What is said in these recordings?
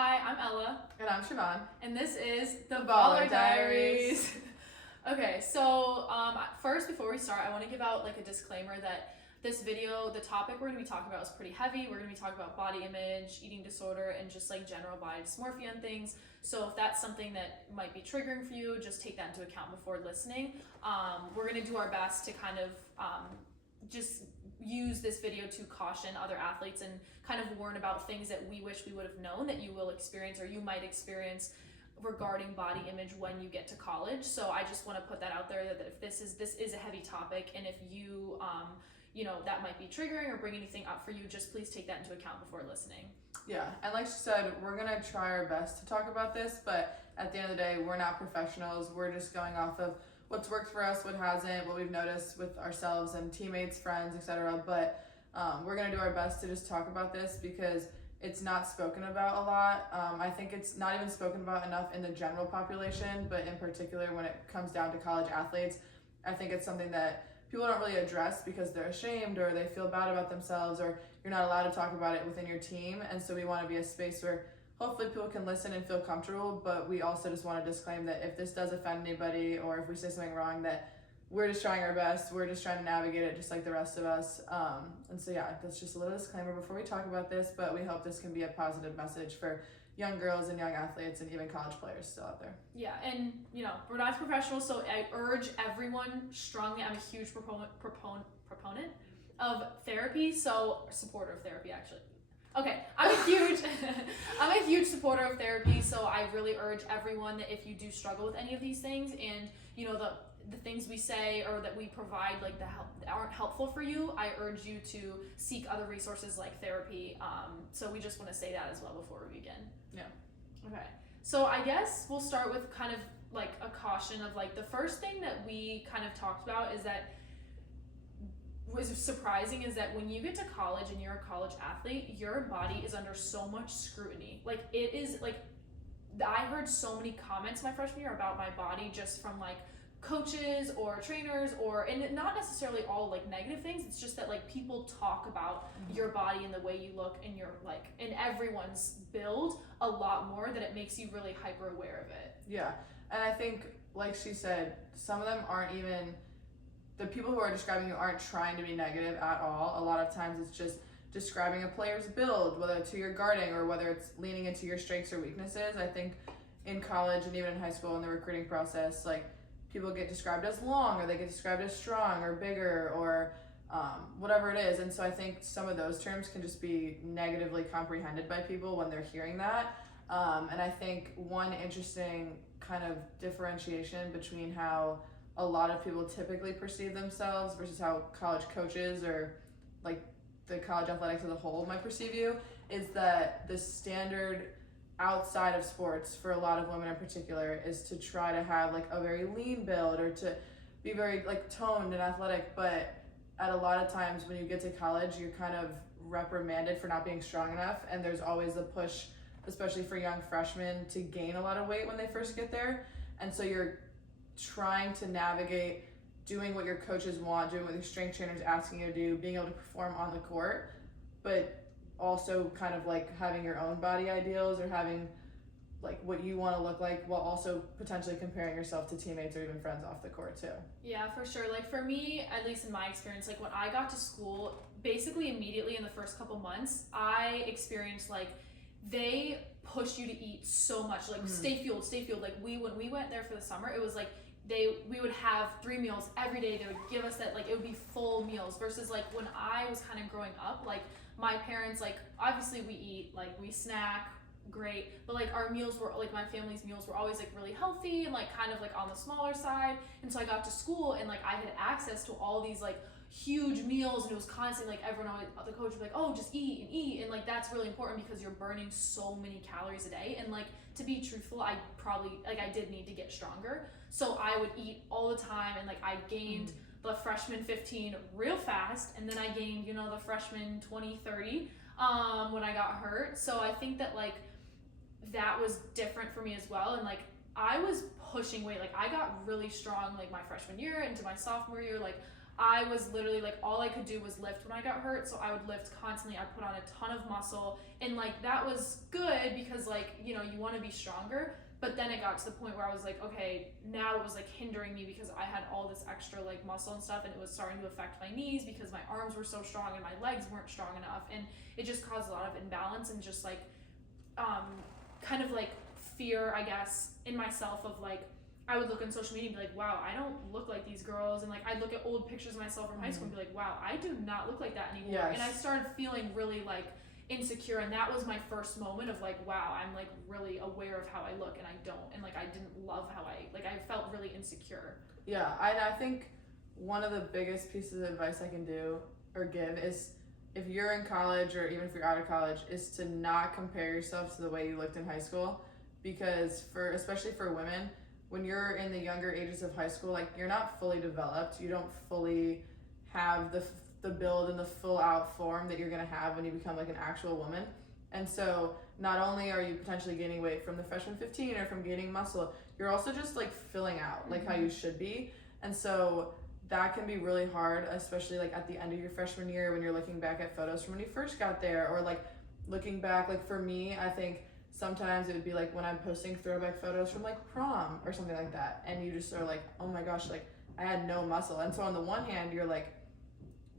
Hi, I'm Ella. And I'm Siobhan. And this is the Baller Diaries. Okay, so first, before we start, I want to give out a disclaimer that this video, the topic we're going to be talking about is pretty heavy. We're going to be talking about body image, eating disorder, and just general body dysmorphia and things. So if that's something that might be triggering for you, just take that into account before listening. We're going to do our best to kind of just use this video to caution other athletes and kind of warn about things that we wish we would have known that you will experience or you might experience regarding body image when you get to college. So I just want to put that out there that if this is a heavy topic, and if you that might be triggering or bring anything up for you, just please take that into account before listening. Yeah, and like she said, we're gonna try our best to talk about this, but at the end of the day, we're not professionals. We're just going off of what's worked for us, what hasn't, what we've noticed with ourselves and teammates, friends, etc. But we're gonna do our best to just talk about this because it's not spoken about a lot. I think it's not even spoken about enough in the general population, but in particular when it comes down to college athletes, I think it's something that people don't really address because they're ashamed or they feel bad about themselves, or you're not allowed to talk about it within your team. And so we want to be a space where hopefully people can listen and feel comfortable, but we also just want to disclaim that if this does offend anybody or if we say something wrong, that we're just trying our best. We're just trying to navigate it just like the rest of us. And so yeah, that's just a little disclaimer before we talk about this, but we hope this can be a positive message for young girls and young athletes and even college players still out there. Yeah, and we're not professionals, so I urge everyone strongly. I'm a huge proponent of therapy, so supporter of therapy actually. Okay, I'm a huge supporter of therapy, so I really urge everyone that if you do struggle with any of these things and the things we say or that we provide the help that aren't helpful for you, I urge you to seek other resources like therapy. So we just want to say that as well before we begin. Yeah. Okay. So I guess we'll start with kind of a caution of the first thing that we kind of talked about is that was surprising is that when you get to college and you're a college athlete, your body is under so much scrutiny. It is I heard so many comments my freshman year about my body just from coaches or trainers and not necessarily all negative things. It's just that people talk about your body and the way you look and your and everyone's build a lot more, that it makes you really hyper aware of it. Yeah, and I think like she said, some of them aren't even, the people who are describing you aren't trying to be negative at all. A lot of times it's just describing a player's build, whether it's who you're guarding or whether it's leaning into your strengths or weaknesses. I think in college and even in high school in the recruiting process, people get described as long or they get described as strong or bigger or whatever it is. And so I think some of those terms can just be negatively comprehended by people when they're hearing that. And I think one interesting kind of differentiation between how a lot of people typically perceive themselves versus how college coaches or the college athletics as a whole might perceive you is that the standard outside of sports for a lot of women in particular is to try to have a very lean build or to be very toned and athletic, but at a lot of times when you get to college you're kind of reprimanded for not being strong enough, and there's always a push, especially for young freshmen, to gain a lot of weight when they first get there. And so you're trying to navigate doing what your coaches want, doing what your strength trainers asking you to do, being able to perform on the court, but also kind of having your own body ideals or having what you want to look like while also potentially comparing yourself to teammates or even friends off the court too. Yeah, for sure. For me, at least in my experience, when I got to school, basically immediately in the first couple months, I experienced they push you to eat so much, stay fueled. When we went there for the summer, it was we would have 3 meals every day. They would give us that, it would be full meals versus when I was kind of growing up, my parents, obviously we eat, we snack, great, but our meals were, my family's meals were always really healthy and kind of on the smaller side. And so I got to school and I had access to all these huge meals, and it was constant, everyone always, the coach would be oh, just eat and eat, and that's really important because you're burning so many calories a day. And to be truthful, I probably I did need to get stronger, so I would eat all the time, and I gained the freshman 15 real fast, and then I gained the freshman 20, 30 when I got hurt. So I think that that was different for me as well. And I was pushing weight, I got really strong my freshman year into my sophomore year. I was literally like, all I could do was lift when I got hurt. So I would lift constantly. I put on a ton of muscle, and like that was good because like, you know, you want to be stronger. But then it got to the point where I was like, okay, now it was like hindering me because I had all this extra like muscle and stuff, and it was starting to affect my knees because my arms were so strong and my legs weren't strong enough, and it just caused a lot of imbalance and just like kind of like fear, I guess, in myself of like, I would look on social media and be like, wow, I don't look like these girls. And like, I'd look at old pictures of myself from high school and be like, wow, I do not look like that anymore. Yes. And I started feeling really like insecure. And that was my first moment of like, wow, I'm like really aware of how I look and I don't. And like, I didn't love how I felt really insecure. Yeah, I think one of the biggest pieces of advice I can do or give is, if you're in college or even if you're out of college, is to not compare yourself to the way you looked in high school. Because especially for women, when you're in the younger ages of high school, like, you're not fully developed. You don't fully have the build and the full out form that you're gonna have when you become like an actual woman. And so not only are you potentially gaining weight from the freshman 15 or from gaining muscle, you're also just like filling out like how you should be. And so that can be really hard, especially like at the end of your freshman year when you're looking back at photos from when you first got there, or like looking back, like for me, I think sometimes it would be like when I'm posting throwback photos from like prom or something like that, and you just are like, oh my gosh, like I had no muscle. And so on the one hand, you're like,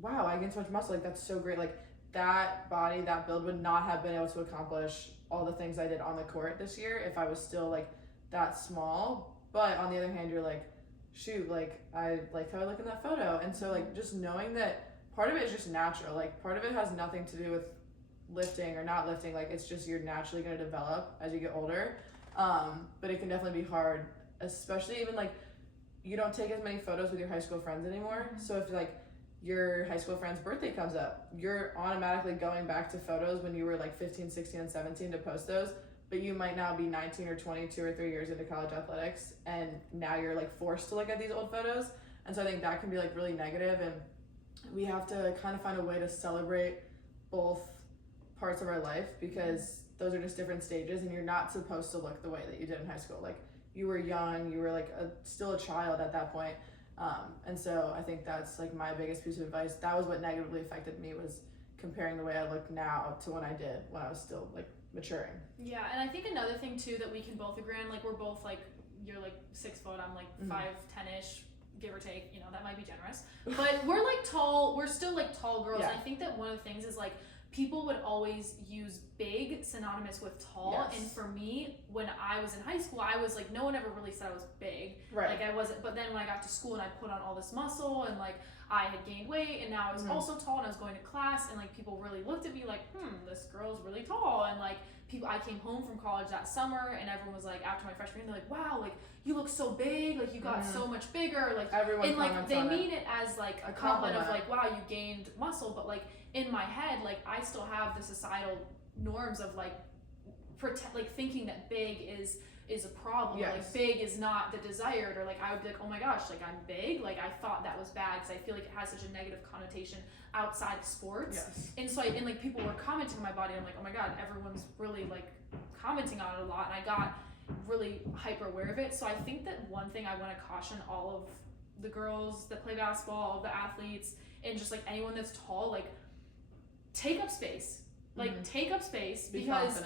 wow, I gained so much muscle, like that's so great. Like that body, that build would not have been able to accomplish all the things I did on the court this year if I was still like that small. But on the other hand, you're like, shoot, like I like how I look in that photo. And so like just knowing that part of it is just natural, like part of it has nothing to do with lifting or not lifting, like it's just you're naturally going to develop as you get older. But it can definitely be hard, especially even like you don't take as many photos with your high school friends anymore. So if like your high school friend's birthday comes up, you're automatically going back to photos when you were like 15, 16, and 17 to post those. But you might now be 19 or 20, 2 or 3 years into college athletics, and now you're like forced to look at these old photos. And so I think that can be like really negative, and we have to kind of find a way to celebrate both parts of our life, because those are just different stages, and you're not supposed to look the way that you did in high school. Like you were young, you were like still a child at that point. And so I think that's like my biggest piece of advice. That was what negatively affected me, was comparing the way I look now to when I did when I was still like maturing. Yeah, and I think another thing too that we can both agree on, like we're both like, you're like 6 foot, I'm like 5'10"-ish, give or take, you know, that might be generous. But we're like tall, we're still like tall girls. Yeah. And I think that one of the things is like, people would always use big synonymous with tall. Yes. And for me, when I was in high school, I was like, no one ever really said I was big. Right. Like I wasn't, but then when I got to school and I put on all this muscle and like I had gained weight, and now I was also tall, and I was going to class, and like people really looked at me like, this girl's really tall. And like I came home from college that summer, and everyone was like, after my freshman year, they're like, wow, like you look so big, like you got so much bigger, like everyone, and like they on mean it as like a compliment of like, wow, you gained muscle. But like in my head, like I still have the societal norms of like like thinking that big is a problem. Yes. Like big is not the desired, or like I would be like, oh my gosh, like I'm big, like I thought that was bad, because I feel like it has such a negative connotation outside of sports. Yes. And so and like people were commenting on my body, and I'm like, oh my god, everyone's really like commenting on it a lot, and I got really hyper aware of it. So I think that one thing I want to caution all of the girls that play basketball, all of the athletes, and just like anyone that's tall, like take up space. Like take up space, because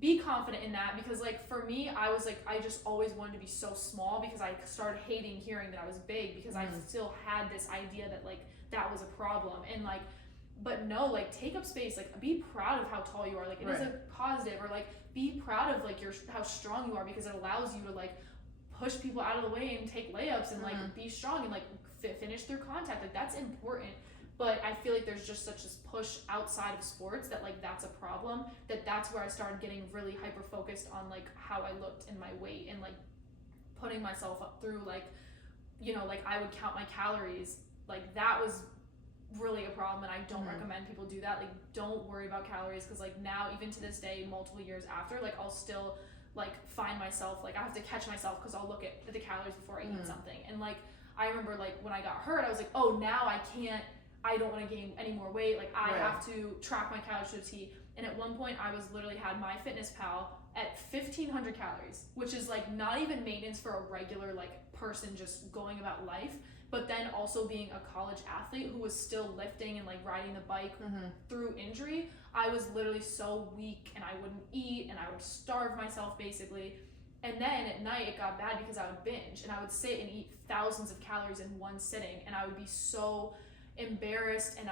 be confident in that. Because like for me, I was like, I just always wanted to be so small, because I started hating hearing that I was big, because I still had this idea that like that was a problem. And like, but no, like take up space, like be proud of how tall you are, like it is a positive. Or like be proud of like how strong you are, because it allows you to like push people out of the way and take layups and like be strong and like finish through contact. Like that's important. But I feel like there's just such this push outside of sports that like that's a problem, that's where I started getting really hyper focused on like how I looked and my weight, and like putting myself up through like, you know, like I would count my calories. Like that was really a problem, and I don't recommend people do that. Like don't worry about calories, because like now, even to this day, multiple years after, like I'll still like find myself, like I have to catch myself, because I'll look at the calories before I eat something. And like I remember like when I got hurt, I was like, oh, now I don't want to gain any more weight. Like I have to track my calories to a T. And at one point I was literally had my fitness pal at 1,500 calories, which is like not even maintenance for a regular like person just going about life, but then also being a college athlete who was still lifting and like riding the bike through injury. I was literally so weak and I wouldn't eat and I would starve myself basically. And then at night it got bad because I would binge and I would sit and eat thousands of calories in one sitting, and I would be so embarrassed, and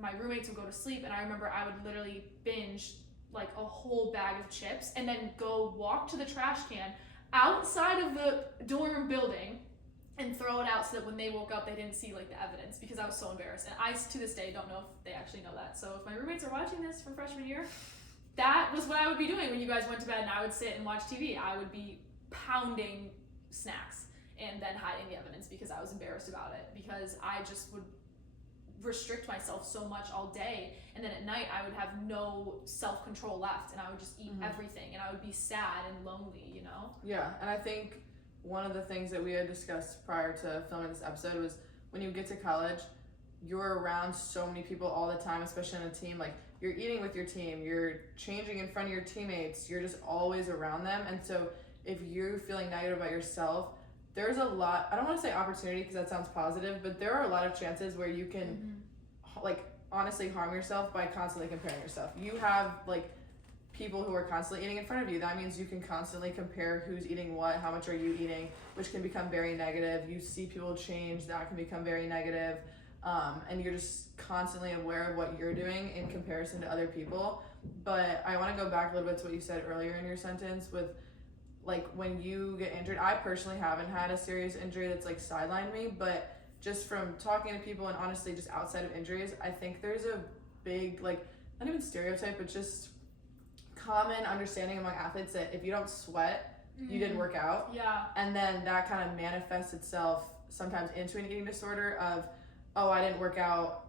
my roommates would go to sleep, and I remember I would literally binge like a whole bag of chips and then go walk to the trash can outside of the dorm building and throw it out so that when they woke up they didn't see like the evidence, because I was so embarrassed. And I to this day don't know if they actually know that. So if my roommates are watching this from freshman year, that was what I would be doing when you guys went to bed and I would sit and watch TV. I would be pounding snacks and then hiding the evidence because I was embarrassed about it, because I just would restrict myself so much all day, and then at night I would have no self-control left and I would just eat everything and I would be sad and lonely, you know? Yeah, and I think one of the things that we had discussed prior to filming this episode was when you get to college, you're around so many people all the time, especially on a team. Like, you're eating with your team, you're changing in front of your teammates, you're just always around them. And so if you're feeling negative about yourself, there's a lot, I don't want to say opportunity because that sounds positive, but there are a lot of chances where you can like honestly harm yourself by constantly comparing yourself. You have like people who are constantly eating in front of you. That means you can constantly compare who's eating what, how much are you eating, which can become very negative. You see people change, that can become very negative. And you're just constantly aware of what you're doing in comparison to other people. But I want to go back a little bit to what you said earlier in your sentence with like when you get injured. I personally haven't had a serious injury that's like sidelined me, but just from talking to people and honestly just outside of injuries, I think there's a big like, not even stereotype, but just common understanding among athletes that if you don't sweat, you didn't work out. Yeah. And then that kind of manifests itself sometimes into an eating disorder of, oh, I didn't work out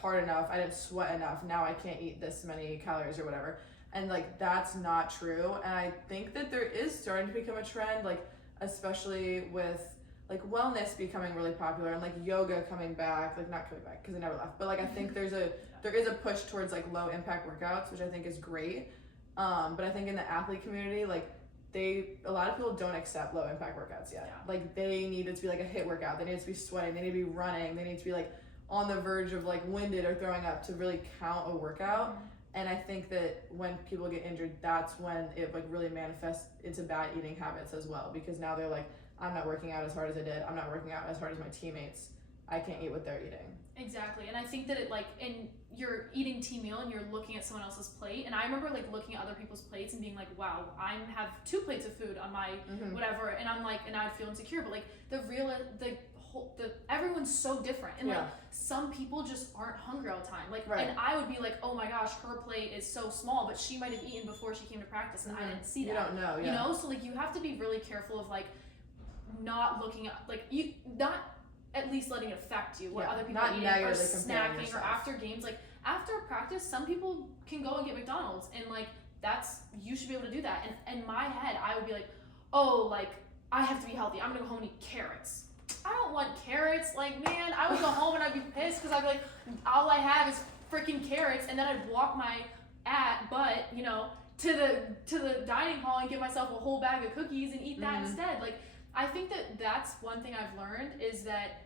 hard enough, I didn't sweat enough, now I can't eat this many calories or whatever. And like that's not true. And I think that there is starting to become a trend, like especially with like wellness becoming really popular and like yoga coming back, like not coming back because it never left, but like I think there is a push towards like low impact workouts, which I think is great. But I think in the athlete community, like a lot of people don't accept low impact workouts yet. Yeah. Like they need it to be like a HIIT workout, they need it to be sweating, they need to be running, they need to be like on the verge of like winded or throwing up to really count a workout. And I think that when people get injured, that's when it like really manifests into bad eating habits as well, because now they're like, I'm not working out as hard as I did, I'm not working out as hard as my teammates, I can't eat what they're eating. Exactly. And I think that it like, in you're eating team meal and you're looking at someone else's plate, and I remember like looking at other people's plates and being like, wow, I have 2 plates of food on my whatever, and I'm like, and I'd feel insecure, but like everyone's so different, and like some people just aren't hungry all the time, like and I would be like, oh my gosh, her plate is so small, but she might have eaten before she came to practice and I didn't see that. You don't know. You know, so like you have to be really careful of like not looking at like you not at least letting it affect you what other people are eating or snacking yourself. Or after games, like after practice some people can go and get McDonald's, and like that's, you should be able to do that, and in my head I would be like, oh, like I have to be healthy, I'm gonna go home and eat carrots. I don't want carrots. Like, man, I would go home and I'd be pissed because I'd be like, all I have is freaking carrots, and then I'd walk my butt, you know, to the dining hall and get myself a whole bag of cookies and eat that instead. Like, I think that that's one thing I've learned, is that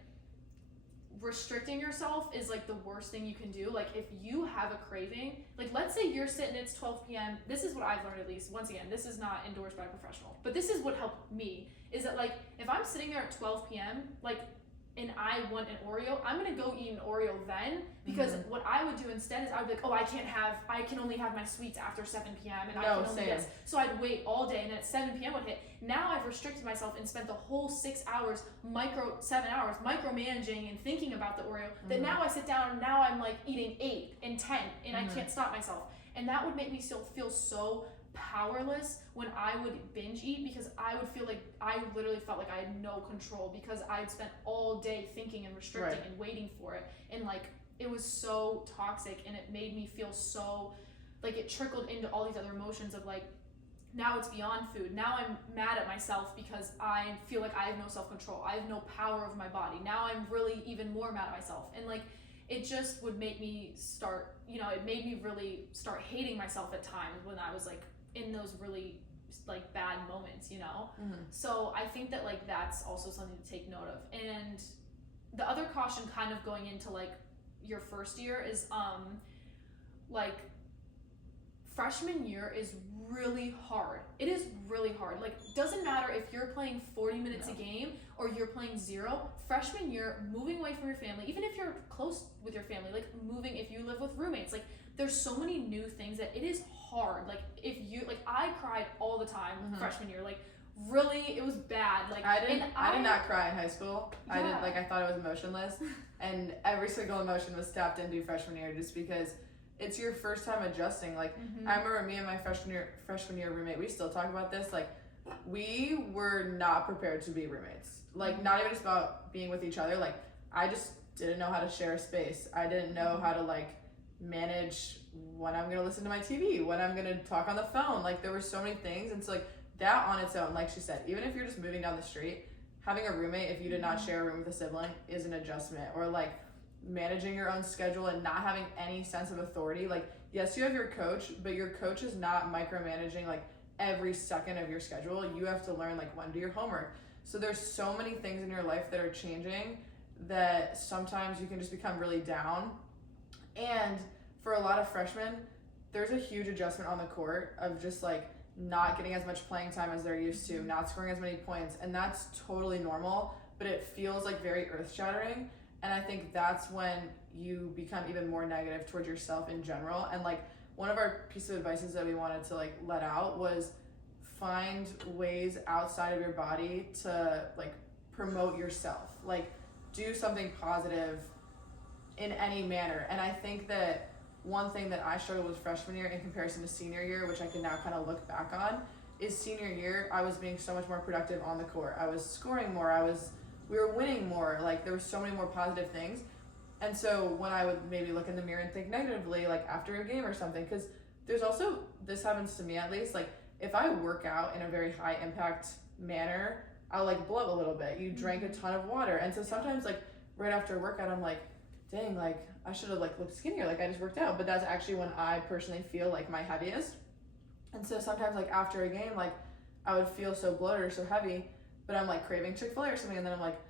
restricting yourself is like the worst thing you can do. Like if you have a craving, like let's say you're sitting, it's 12 p.m. This is what I've learned, at least. Once again, this is not endorsed by a professional, but this is what helped me, is that like if I'm sitting there at 12 p.m. like and I want an Oreo, I'm gonna go eat an Oreo then, because what I would do instead is I would be like, oh, I can only have my sweets after 7 p.m. and I can only this. So I'd wait all day, and then at 7 p.m. would hit. Now I've restricted myself and spent the whole 7 hours micromanaging and thinking about the Oreo, that now I sit down and now I'm like eating 8 and 10 and I can't stop myself. And that would make me still feel so powerless when I would binge eat, because I would feel like I literally felt like I had no control, because I'd spent all day thinking and restricting and waiting for it, and like it was so toxic, and it made me feel so like it trickled into all these other emotions of like, now it's beyond food, now I'm mad at myself because I feel like I have no self-control, I have no power over my body, now I'm really even more mad at myself. And like it just would make me start, it made me really start hating myself at times when I was like in those really like bad moments, So I think that like that's also something to take note of. And the other caution kind of going into like your first year is like freshman year is really hard. It is really hard. Like, doesn't matter if you're playing 40 minutes a game or you're playing 0. Freshman year, moving away from your family, even if you're close with your family, like moving, if you live with roommates, like there's so many new things that it is hard. Like if you, like I cried all the time freshman year, like really, it was bad. Like I did not cry in high school. Yeah. I thought it was emotionless, and every single emotion was tapped into freshman year just because it's your first time adjusting. Like I remember me and my freshman year roommate, we still talk about this, like we were not prepared to be roommates. Like not even just about being with each other, like I just didn't know how to share a space. I didn't know how to like manage when I'm gonna listen to my TV, when I'm gonna talk on the phone. Like there were so many things, and so like that on its own, like she said, even if you're just moving down the street, having a roommate, if you did not share a room with a sibling, is an adjustment. Or like managing your own schedule and not having any sense of authority. Like yes, you have your coach, but your coach is not micromanaging like every second of your schedule. You have to learn like when to do your homework. So there's so many things in your life that are changing that sometimes you can just become really down. And for a lot of freshmen, there's a huge adjustment on the court of just like not getting as much playing time as they're used to, not scoring as many points, and that's totally normal, but it feels like very earth-shattering. And I think that's when you become even more negative towards yourself in general. And like one of our pieces of advices that we wanted to like let out was find ways outside of your body to like promote yourself, like do something positive in any manner. And I think that one thing that I struggled with freshman year in comparison to senior year, which I can now kind of look back on, is senior year I was being so much more productive on the court. I was scoring more, we were winning more, like there were so many more positive things. And so when I would maybe look in the mirror and think negatively, like after a game or something, because there's also, this happens to me at least, like if I work out in a very high impact manner, I'll like bloat a little bit. You drank a ton of water. And so sometimes like right after a workout, I'm like, dang, like I should have like looked skinnier, like I just worked out. But that's actually when I personally feel like my heaviest. And so sometimes like after a game, like I would feel so bloated or so heavy, but I'm like craving Chick-fil-A or something, and then I'm like,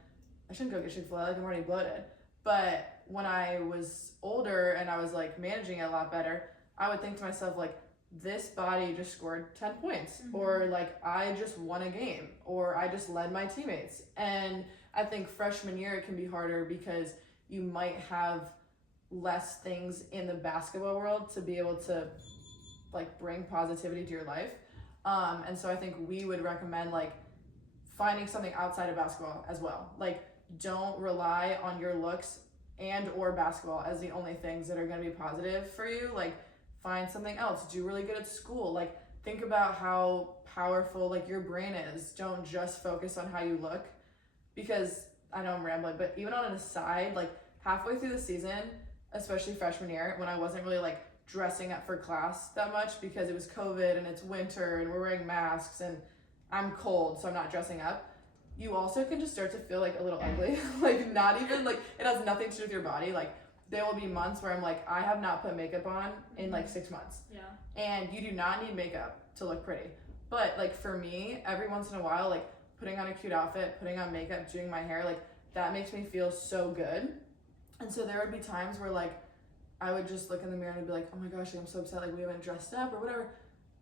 I shouldn't go get Chick-fil-A, like I'm already bloated. But when I was older and I was like managing it a lot better, I would think to myself like, this body just scored 10 points, or like I just won a game, or I just led my teammates. And I think freshman year it can be harder because you might have less things in the basketball world to be able to like bring positivity to your life. And so I think we would recommend like finding something outside of basketball as well. Like don't rely on your looks and or basketball as the only things that are going to be positive for you. Like find something else. Do really good at school. Like think about how powerful like your brain is. Don't just focus on how you look, because I know I'm rambling, but even on an aside, like halfway through the season, especially freshman year, when I wasn't really like dressing up for class that much because it was COVID and it's winter and we're wearing masks and I'm cold, so I'm not dressing up, you also can just start to feel like a little ugly. Like not even like, it has nothing to do with your body. Like there will be months where I'm like, I have not put makeup on in like 6 months. Yeah. And you do not need makeup to look pretty. But like for me, every once in a while, like putting on a cute outfit, putting on makeup, doing my hair, like that makes me feel so good. And so there would be times where like I would just look in the mirror and be like, oh my gosh, like, I'm so upset, like we haven't dressed up or whatever.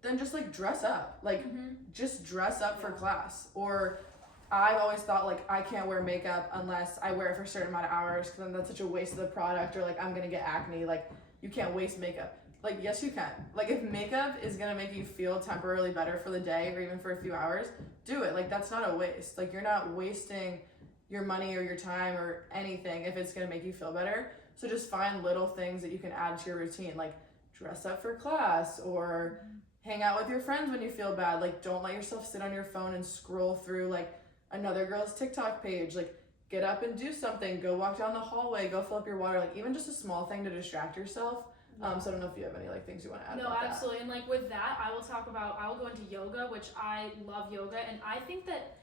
Then just like dress up, like just dress up for class. Or I've always thought like I can't wear makeup unless I wear it for a certain amount of hours, because then that's such a waste of the product, or like I'm gonna get acne. Like you can't waste makeup. Like yes you can. Like if makeup is gonna make you feel temporarily better for the day or even for a few hours, do it. Like that's not a waste. Like you're not wasting your money or your time or anything if it's gonna make you feel better. So just find little things that you can add to your routine, like dress up for class or hang out with your friends when you feel bad. Like don't let yourself sit on your phone and scroll through like another girl's TikTok page. Like get up and do something, go walk down the hallway, go fill up your water, like even just a small thing to distract yourself. So I don't know if you have any like things you want to add. No, absolutely. That. And like with that, I will go into yoga, which I love yoga, and I think that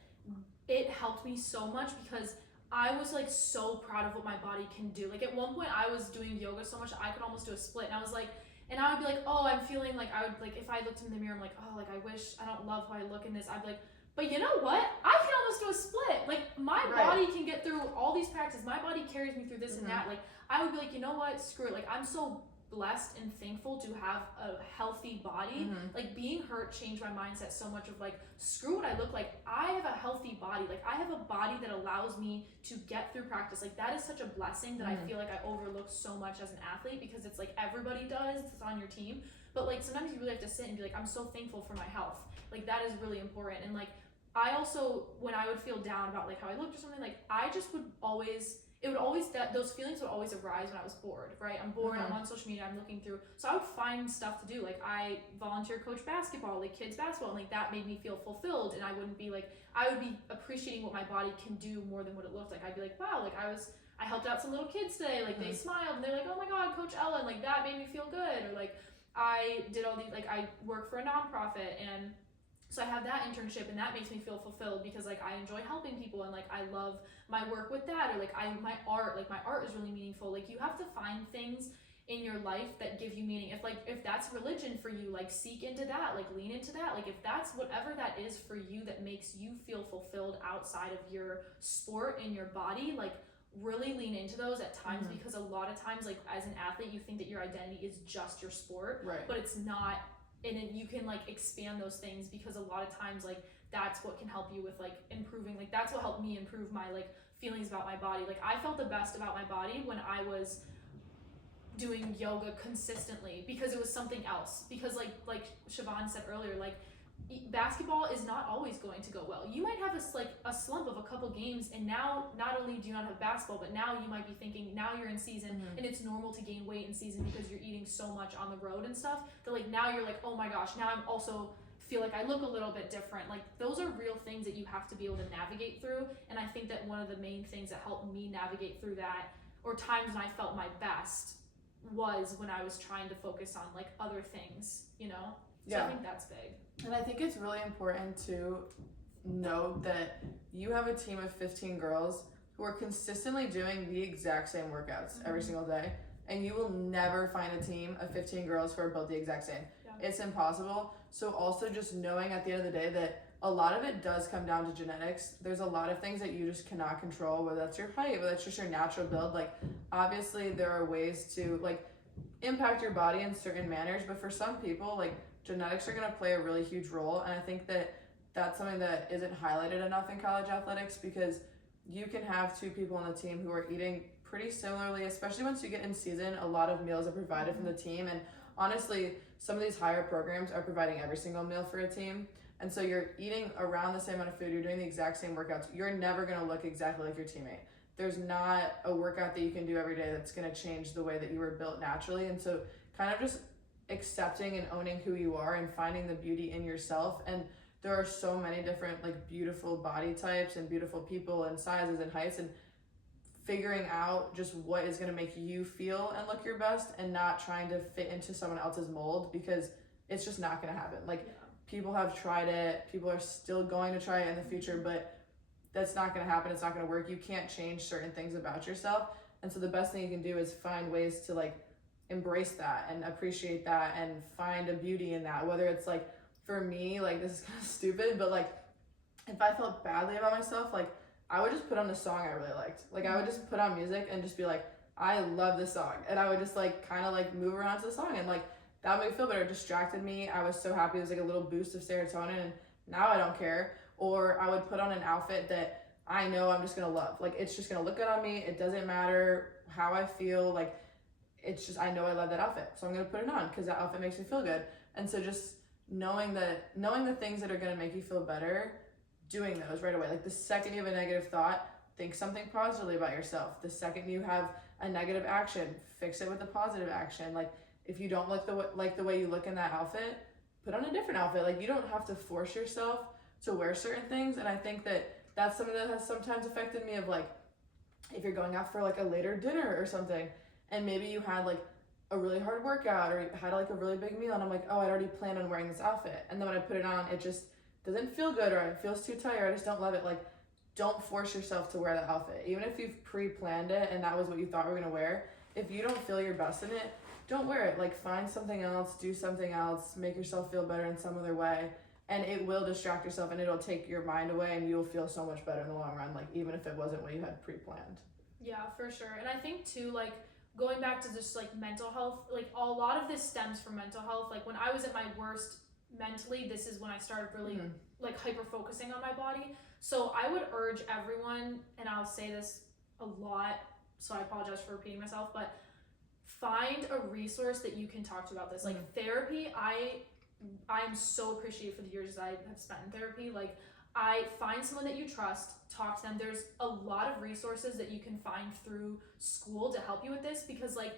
it helped me so much because I was like so proud of what my body can do. Like at one point I was doing yoga so much I could almost do a split, and I was like, and I would be like, oh, I'm feeling like, I would like, if I looked in the mirror, I'm like, oh, like I wish, I don't love how I look in this. I'd be like, but you know what? I can almost do a split. Like my body can get through all these practices. My body carries me through this and that. Like I would be like, you know what? Screw it. Like I'm so blessed and thankful to have a healthy body. Like being hurt changed my mindset so much of like, screw what I look like. I have a healthy body. Like I have a body that allows me to get through practice. Like that is such a blessing that I feel like I overlook so much as an athlete, because it's like everybody does, it's on your team. But like sometimes you really have to sit and be like, I'm so thankful for my health. Like that is really important. And like I also, when I would feel down about like how I looked or something, like I just would always, it would always, that those feelings would always arise when I was bored, right? I'm bored, I'm on social media, I'm looking through, so I would find stuff to do. Like I volunteer coach basketball, like kids basketball, and like that made me feel fulfilled, and I wouldn't be like, I would be appreciating what my body can do more than what it looked like. I'd be like, wow, like I helped out some little kids today, like they smiled and they're like, oh my god, Coach Ellen, like that made me feel good. Or like I did all these, like I work for a nonprofit, and so I have that internship, and that makes me feel fulfilled because like I enjoy helping people, and like I love my work with that. Or like my art is really meaningful. Like you have to find things in your life that give you meaning. If that's religion for you, like seek into that, like lean into that. Like if that's whatever that is for you that makes you feel fulfilled outside of your sport and your body, like really lean into those at times, because a lot of times like as an athlete you think that your identity is just your sport, right? But it's not. And you can like expand those things, because a lot of times like that's what can help you with like improving. Like that's what helped me improve my like feelings about my body. Like I felt the best about my body when I was doing yoga consistently, because it was something else. Because like Siobhan said earlier, like basketball is not always going to go well. You might have a slump of a couple games, and now not only do you not have basketball, but now you might be thinking, now you're in season, and it's normal to gain weight in season because you're eating so much on the road and stuff, that like now you're like, oh my gosh, now I'm also feel like I look a little bit different. Like those are real things that you have to be able to navigate through. And I think that one of the main things that helped me navigate through that, or times when I felt my best, was when I was trying to focus on like other things, you know? So I think that's big. And I think it's really important to note that you have a team of 15 girls who are consistently doing the exact same workouts every single day. And you will never find a team of 15 girls who are built the exact same. Yeah. It's impossible. So also just knowing at the end of the day that a lot of it does come down to genetics. There's a lot of things that you just cannot control, whether that's your height, whether that's just your natural build. Like obviously there are ways to like impact your body in certain manners, but for some people, like genetics are going to play a really huge role. And I think that that's something that isn't highlighted enough in college athletics, because you can have two people on the team who are eating pretty similarly, especially once you get in season. A lot of meals are provided from the team, and honestly some of these higher programs are providing every single meal for a team, and so you're eating around the same amount of food, you're doing the exact same workouts. You're never going to look exactly like your teammate. There's not a workout that you can do every day that's going to change the way that you were built naturally. And so kind of just accepting and owning who you are and finding the beauty in yourself. And there are so many different like beautiful body types and beautiful people and sizes and heights, and figuring out just what is going to make you feel and look your best, and not trying to fit into someone else's mold, because it's just not going to happen. Like people have tried it, people are still going to try it in the future, but that's not going to happen. It's not going to work. You can't change certain things about yourself. And so the best thing you can do is find ways to like embrace that and appreciate that and find a beauty in that. Whether it's like, for me, like this is kind of stupid, but like if I felt badly about myself, like I would just put on a song I really liked. Like I would just put on music and just be like, I love this song. And I would just like kind of like move around to the song, and like that made me feel better. It distracted me. I was so happy. It was like a little boost of serotonin, and now I don't care. Or I would put on an outfit that I know I'm just gonna love. Like it's just gonna look good on me. It doesn't matter how I feel. Like it's just, I know I love that outfit, so I'm gonna put it on because that outfit makes me feel good. And so just knowing the things that are gonna make you feel better, doing those right away. Like the second you have a negative thought, think something positively about yourself. The second you have a negative action, fix it with a positive action. Like if you don't like the way you look in that outfit, put on a different outfit. Like you don't have to force yourself to wear certain things. And I think that that's something that has sometimes affected me, of like if you're going out for like a later dinner or something, and maybe you had like a really hard workout, or you had like a really big meal, and I'm like, oh, I'd already planned on wearing this outfit, and then when I put it on, it just doesn't feel good, or it feels too tight, or I just don't love it. Like don't force yourself to wear the outfit. Even if you've pre-planned it and that was what you thought you were going to wear, if you don't feel your best in it, don't wear it. Like, find something else, do something else, make yourself feel better in some other way, and it will distract yourself and it'll take your mind away and you'll feel so much better in the long run, like, even if it wasn't what you had pre-planned. Yeah, for sure. And I think too, like, going back to just like mental health, like a lot of this stems from mental health. Like when I was at my worst mentally, this is when I started really like hyper focusing on my body. So I would urge everyone, and I'll say this a lot, so I apologize for repeating myself, but find a resource that you can talk to about this. Like therapy, I'm so appreciative for the years that I have spent in therapy. Like, I find someone that you trust, talk to them. There's a lot of resources that you can find through school to help you with this, because like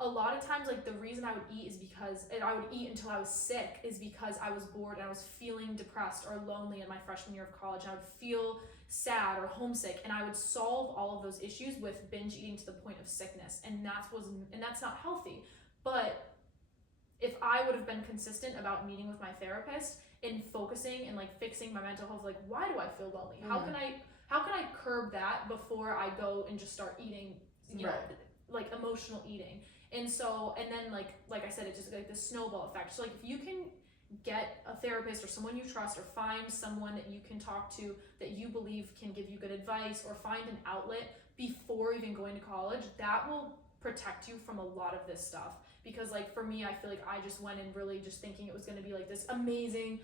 a lot of times, like the reason I would eat is because, and I would eat until I was sick, is because I was bored and I was feeling depressed or lonely in my freshman year of college, and I would feel sad or homesick, and I would solve all of those issues with binge eating to the point of sickness, and that's not healthy. But if I would have been consistent about meeting with my therapist and focusing and like fixing my mental health, like, why do I feel lonely? How can I curb that before I go and just start eating, you know, like emotional eating? And then like I said, it's just like this snowball effect. So like if you can get a therapist or someone you trust, or find someone that you can talk to that you believe can give you good advice, or find an outlet before even going to college, that will protect you from a lot of this stuff. Because like for me, I feel like I just went in really just thinking it was going to be like this amazing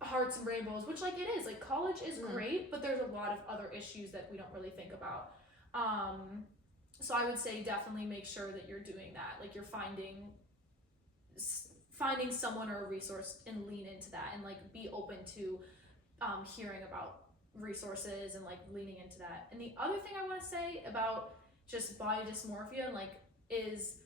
hearts and rainbows, which like it is. Like college is great, but there's a lot of other issues that we don't really think about. So I would say definitely make sure that you're doing that. Like you're finding someone or a resource and lean into that, and like be open to hearing about resources and like leaning into that. And the other thing I want to say about just body dysmorphia and like is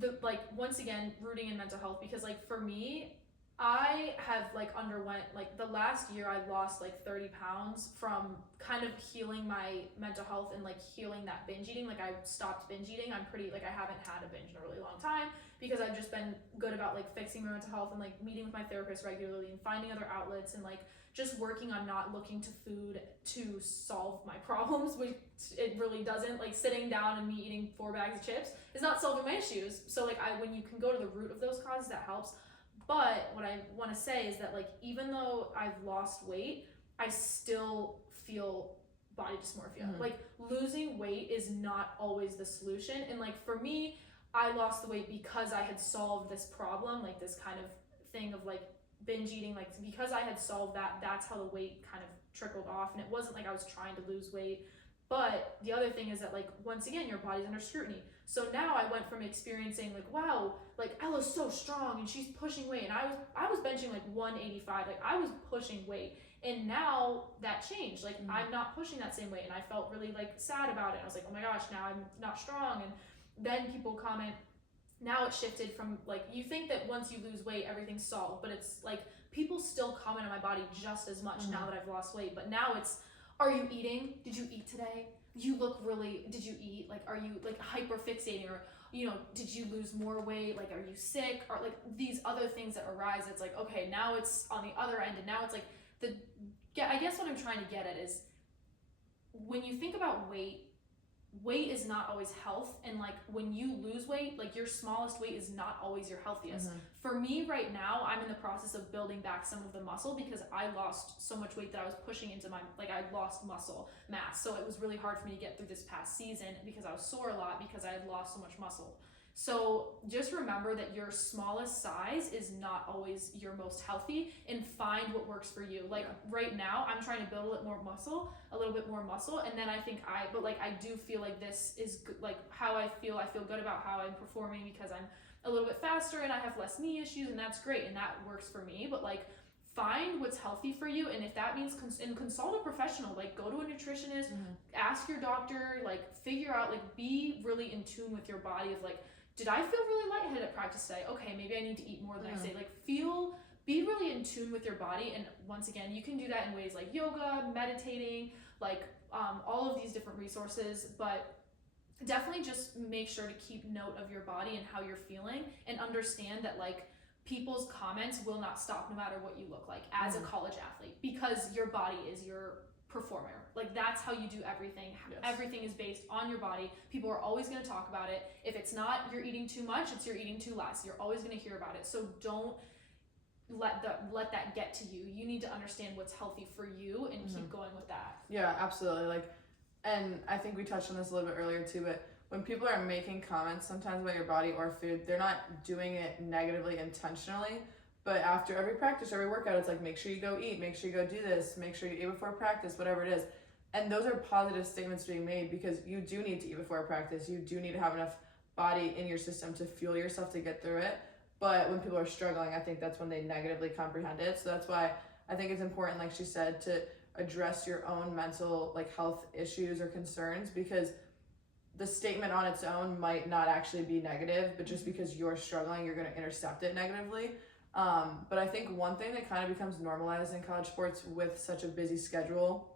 the like once again rooting in mental health, because like for me, I have like underwent like the last year I lost like 30 pounds from kind of healing my mental health and like healing that binge eating. Like I stopped binge eating. I'm pretty like I haven't had a binge in a really long time, because I've just been good about like fixing my mental health and like meeting with my therapist regularly and finding other outlets and like just working on not looking to food to solve my problems, which it really doesn't. Like sitting down and me eating 4 bags of chips is not solving my issues. So like when you can go to the root of those causes, that helps. But what I want to say is that like even though I've lost weight, I still feel body dysmorphia. Like losing weight is not always the solution. And like for me, I lost the weight because I had solved this problem, like this kind of thing of like binge eating, like because I had solved that, that's how the weight kind of trickled off. And it wasn't like I was trying to lose weight. But the other thing is that like once again, your body's under scrutiny. So now I went from experiencing like, wow, like Ella's so strong and she's pushing weight, and I was benching like 185, like I was pushing weight, and now that changed. Like I'm not pushing that same weight, and I felt really like sad about it. I was like, oh my gosh, now I'm not strong. And then people comment, now it shifted from like, you think that once you lose weight everything's solved, but it's like people still comment on my body just as much now that I've lost weight. But now it's, are you eating? Did you eat today? You look really, did you eat? Like, are you like hyper fixating, or, you know, did you lose more weight? Like, are you sick? Or like these other things that arise. It's like, okay, now it's on the other end. And now it's like I guess what I'm trying to get at is when you think about weight is not always health. And like when you lose weight, like your smallest weight is not always your healthiest. For me right now, I'm in the process of building back some of the muscle, because I lost so much weight that I was pushing into my, like I lost muscle mass. So it was really hard for me to get through this past season, because I was sore a lot because I had lost so much muscle. So just remember that your smallest size is not always your most healthy, and find what works for you. Like right now, I'm trying to build a little bit more muscle. And then I think I do feel like this is good, like how I feel good about how I'm performing, because I'm a little bit faster and I have less knee issues, and that's great. And that works for me. But like, find what's healthy for you. And if that means consult a professional, like go to a nutritionist, ask your doctor, like figure out, like be really in tune with your body of like, did I feel really lightheaded at practice today? Okay, maybe I need to eat more the next day. Like be really in tune with your body. And once again, you can do that in ways like yoga, meditating, like all of these different resources. But definitely just make sure to keep note of your body and how you're feeling, and understand that like people's comments will not stop no matter what you look like as a college athlete, because your body is your performer. Like, that's how you do everything. Yes. Everything is based on your body. People are always going to talk about it. If it's not you're eating too much, it's you're eating too less. You're always going to hear about it. So don't let that get to you. You need to understand what's healthy for you and keep going with that. Yeah, absolutely. Like, and I think we touched on this a little bit earlier too, but when people are making comments sometimes about your body or food, they're not doing it negatively intentionally. But after every practice, every workout, it's like, make sure you go eat, make sure you go do this, make sure you eat before practice, whatever it is. And those are positive statements being made, because you do need to eat before practice. You do need to have enough body in your system to fuel yourself to get through it. But when people are struggling, I think that's when they negatively comprehend it. So that's why I think it's important, like she said, to address your own mental like health issues or concerns, because the statement on its own might not actually be negative, but just because you're struggling, you're going to intercept it negatively. But I think one thing that kind of becomes normalized in college sports with such a busy schedule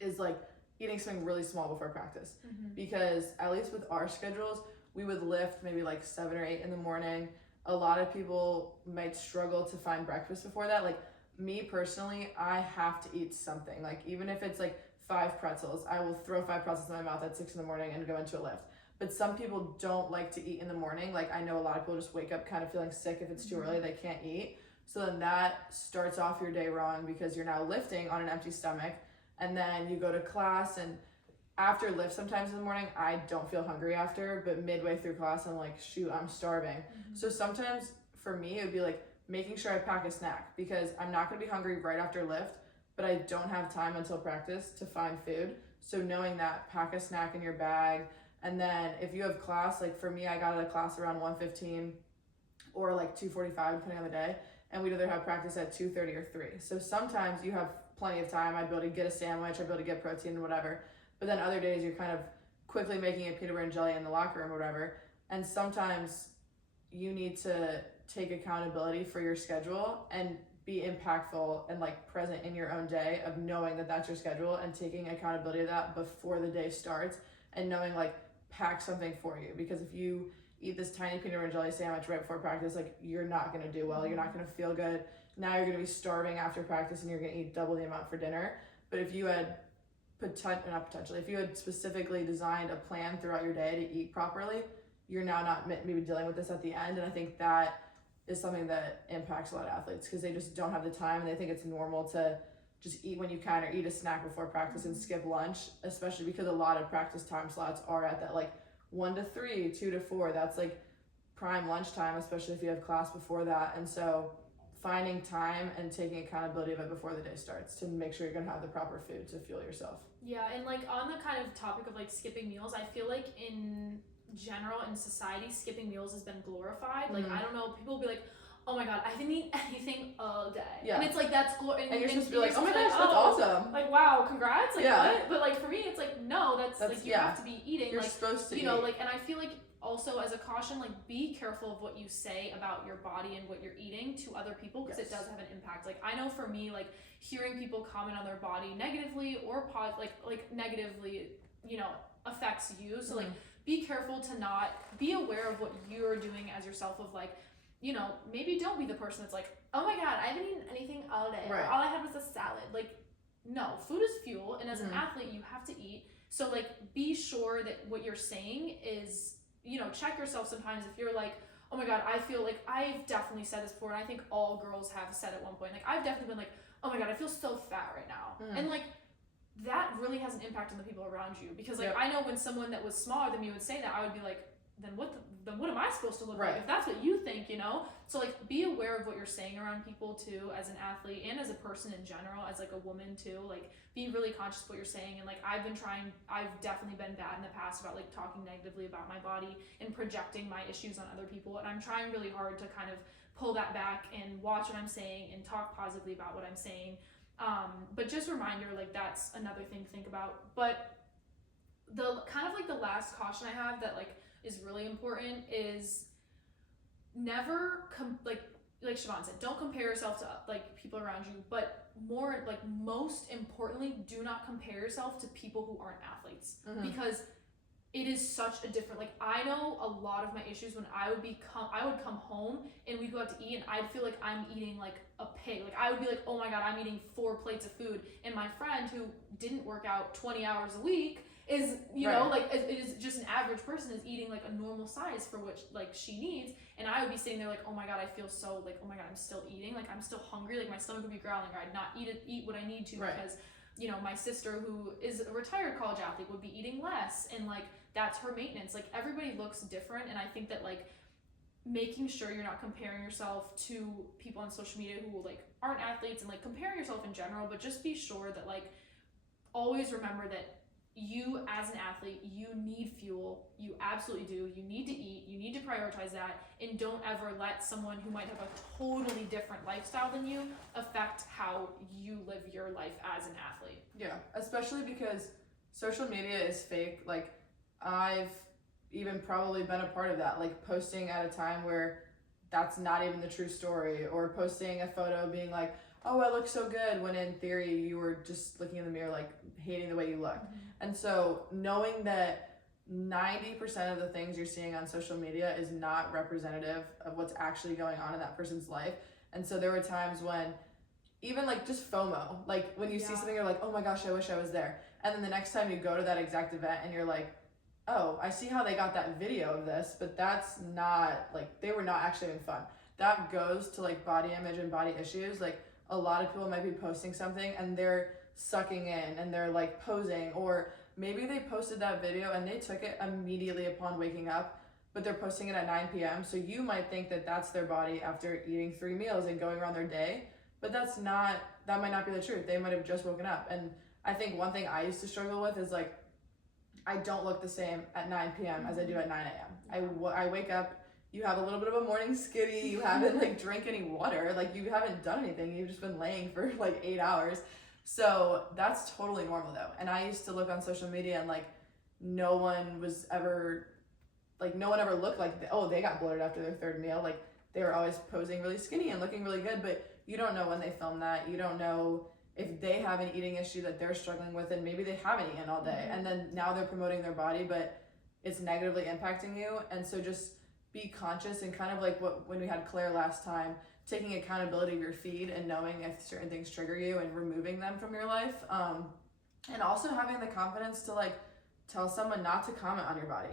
is like eating something really small before practice. Because at least with our schedules, we would lift maybe like 7 or 8 in the morning. A lot of people might struggle to find breakfast before that. Like me personally, I have to eat something. Like even if it's like 5 pretzels, I will throw 5 pretzels in my mouth at 6 in the morning and go into a lift. But some people don't like to eat in the morning. Like I know a lot of people just wake up kind of feeling sick if it's too early, they can't eat. So then that starts off your day wrong, because you're now lifting on an empty stomach, and then you go to class, and after lift sometimes in the morning, I don't feel hungry after, but midway through class, I'm like, shoot, I'm starving. So sometimes for me, it would be like making sure I pack a snack, because I'm not gonna be hungry right after lift, but I don't have time until practice to find food. So knowing that, pack a snack in your bag. And then if you have class, like for me, I got out of class around 1:15 or like 2:45, depending on the day. And we'd either have practice at 2:30 or 3. So sometimes you have plenty of time. I'd be able to get a sandwich, I'd be able to get protein and whatever. But then other days you're kind of quickly making a peanut butter and jelly in the locker room or whatever. And sometimes you need to take accountability for your schedule and be impactful and like present in your own day of knowing that that's your schedule and taking accountability of that before the day starts, and knowing like pack something for you. Because if you eat this tiny peanut butter and jelly sandwich right before practice, like you're not going to do well. You're not going to feel good. Now you're going to be starving after practice and you're going to eat double the amount for dinner. But if you had if you had specifically designed a plan throughout your day to eat properly, you're now not maybe dealing with this at the end. And I think that is something that impacts a lot of athletes, because they just don't have the time and they think it's normal to just eat when you can, or eat a snack before practice and skip lunch, especially because a lot of practice time slots are at that like 1 to 3, 2 to 4. That's like prime lunch time, especially if you have class before that. And so finding time and taking accountability of it before the day starts to make sure you're gonna have the proper food to fuel yourself. Yeah, and like on the kind of topic of like skipping meals, I feel like in general in society, skipping meals has been glorified. Like I don't know, people will be like, oh my god, I didn't eat anything all day. Yeah. And it's like that's and you're supposed to be like, oh my gosh, that's awesome. Like wow, congrats. Like what? But like for me, it's like no, that's like you have to be eating. You're like, supposed to. You know, like, and I feel like also as a caution, like be careful of what you say about your body and what you're eating to other people, because it does have an impact. Like I know for me, like hearing people comment on their body negatively or like negatively, you know, affects you. So like be careful to not be aware of what you're doing as yourself, of like, you know, maybe don't be the person that's like, oh my god, I haven't eaten anything all day. Right. Or all I had was a salad. Like, no, food is fuel, and as an athlete, you have to eat. So like, be sure that what you're saying is, you know, check yourself sometimes if you're like, oh my god, I feel like, I've definitely said this before, and I think all girls have said at one point, like I've definitely been like, oh my god, I feel so fat right now. And like, that really has an impact on the people around you, because like I know when someone that was smaller than me would say that, I would be like, then what am I supposed to look like if that's what you think, you know? So like be aware of what you're saying around people too, as an athlete and as a person in general, as like a woman too. Like be really conscious of what you're saying. And like I've definitely been bad in the past about like talking negatively about my body and projecting my issues on other people, and I'm trying really hard to kind of pull that back and watch what I'm saying and talk positively about what I'm saying. But just a reminder, like that's another thing to think about. But the kind of like the last caution I have that like is really important is never like Siobhan said, don't compare yourself to like people around you, but more like most importantly, do not compare yourself to people who aren't athletes, because it is such a different, like, I know a lot of my issues when I would come home and we'd go out to eat and I'd feel like I'm eating like a pig. Like, I would be like, oh my God, I'm eating 4 plates of food. And my friend who didn't work out 20 hours a week is, you know, like, it is just an average person is eating like a normal size for which like she needs. And I would be sitting there like, oh my God, I feel so like, oh my God, I'm still eating. Like, I'm still hungry. Like, my stomach would be growling, or I'd not eat what I need to because, you know, my sister who is a retired college athlete would be eating less, and like that's her maintenance. Like, everybody looks different, and I think that like making sure you're not comparing yourself to people on social media who like aren't athletes, and like comparing yourself in general, but just be sure that like always remember that you as an athlete, you need fuel. You absolutely do. You need to eat. You need to prioritize that, and don't ever let someone who might have a totally different lifestyle than you affect how you live your life as an athlete. Yeah, especially because social media is fake. Like, I've even probably been a part of that, like posting at a time where that's not even the true story, or posting a photo being like, oh, I look so good, when in theory you were just looking in the mirror like hating the way you look. And so knowing that 90% of the things you're seeing on social media is not representative of what's actually going on in that person's life. And so there were times when even like just FOMO, like when you see something, you're like, oh my gosh, I wish I was there. And then the next time you go to that exact event and you're like, oh, I see how they got that video of this, but that's not, like, they were not actually having fun. That goes to like body image and body issues. Like, a lot of people might be posting something and they're sucking in and they're like posing, or maybe they posted that video and they took it immediately upon waking up, but they're posting it at 9 p.m. So you might think that that's their body after eating 3 meals and going around their day, but that might not be the truth. They might have just woken up. And I think one thing I used to struggle with is like, I don't look the same at 9 p.m. as I do at 9 a.m. I wake up, you have a little bit of a morning skitty, you haven't like drank any water, like you haven't done anything, you've just been laying for like 8 hours. So that's totally normal though. And I used to look on social media and like no one ever looked like, oh, they got bloated after their 3rd meal. Like, they were always posing really skinny and looking really good, but you don't know when they film that. You don't know if they have an eating issue that they're struggling with, and maybe they haven't eaten all day, and then now they're promoting their body, but it's negatively impacting you. And so just be conscious, and kind of like when we had Claire last time, taking accountability of your feed and knowing if certain things trigger you and removing them from your life, and also having the confidence to like tell someone not to comment on your body.